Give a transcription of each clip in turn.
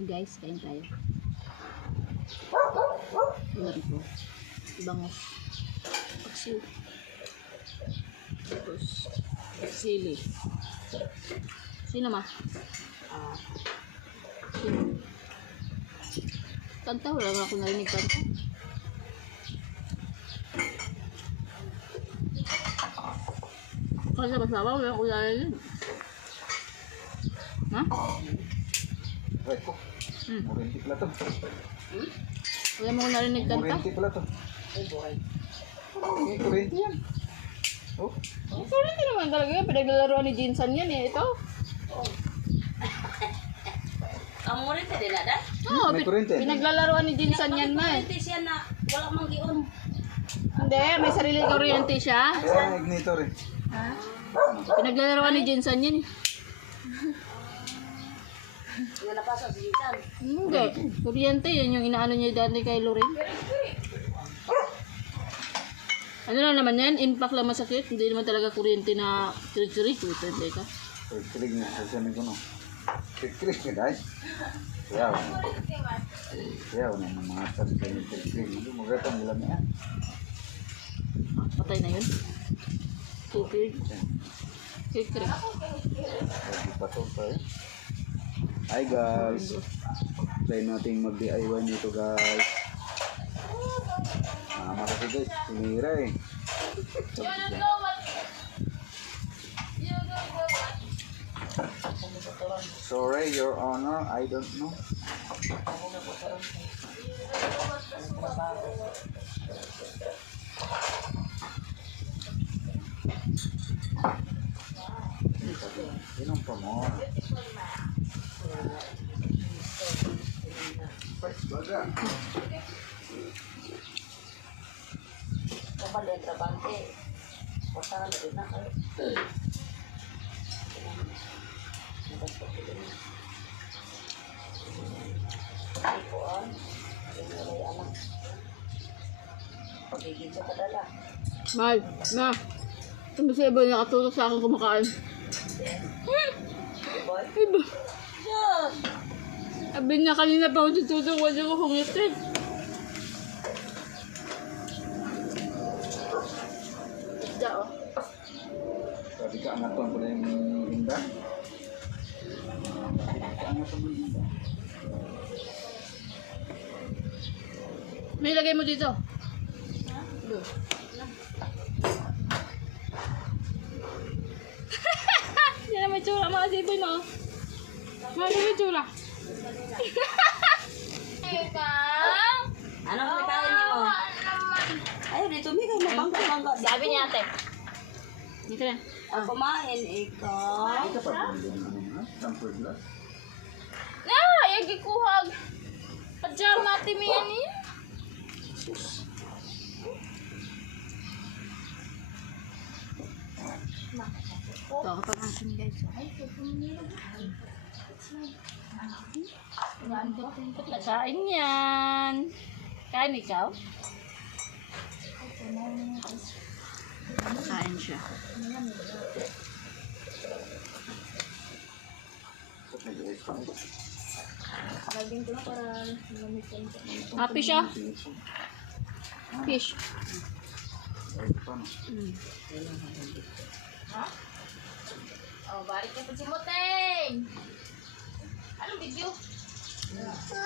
Guys, kain tayo. Ulam ko. Bangos. Paksiw. Tapos, sili. Sino ma? Ah, Sino? Kanta, wala nga ako narinig kanta. Kasi masawa, wala ko narinig. Ha? Right ko. Hmm. Murinti pala to. Wala mo narinig kanta? Murinti pala to. ay buhay. Hindi, kurinti yan. Oh, Ito hindi naman talaga yan. Pinaglalaroan ni Jinsan yan eh. Ito. Ang mo rin din na dahil. Oo, May pin- kurente. pinaglalaroan ni Jinsan yan ma eh. Ito siya na wala mang gion. Hindi, may sarili kuryente siya. kaya ignitor eh. Pinaglalaroan ni Jinsan yan eh. Nga napasa si Jinsan. Hindi. Kuryente, yan yung inaano niya dati kay Loren. Ano lang naman yan? Impact lang masakit. Hindi naman talaga kuryente na kirig-kirig. Kuryente ka. Kilig na sa sabi ko no. Kilig na dahil. Yaw. Yaw na ng mga sabi ko yung kilig. Hindi mo gatang nila niya. Patay na yun. Kirig-kirig. Lagi pa to pa eh. Hi guys. Try natin mag-DIY nito guys. Mama kasi guys, tumira eh. Sorry, your honor, I don't know. Inom pa mo. Baga. Kapal yung trabante. Pasaran na rin na kayo. Yung walay anak. Pagiging sa kadala. Mahal, na. Ano sa iba nakatulog sa akin kumakain? Boy. Iba. Yan. Sabi niya kanina pa ako tutulog, wala ko humitin. Isda oh. Sabi ka angaton ko na yung inda. Angaton mo yung inda. May lagay mo dito. Yan ang may tsura mga siboy mo. Mga may tsura. Ano ang kain niyo? Ayaw, dito may kayo mabangga-bangga. Sabi niya ate. Dito na. Ang kumain, ikaw. Ay, kapag mo? Sample glass. Ah, yung gikuhag. Pajama ate mo yan eh. Ito, kapag asin guys. Kain yan. Kain ikaw? Kain siya. Happy siya? Fish. Ay, paano? Mm. Oh, balik ka pa si Moteng. Anong video? Barado.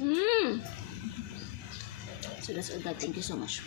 Mm. So that's all that. Thank you so much.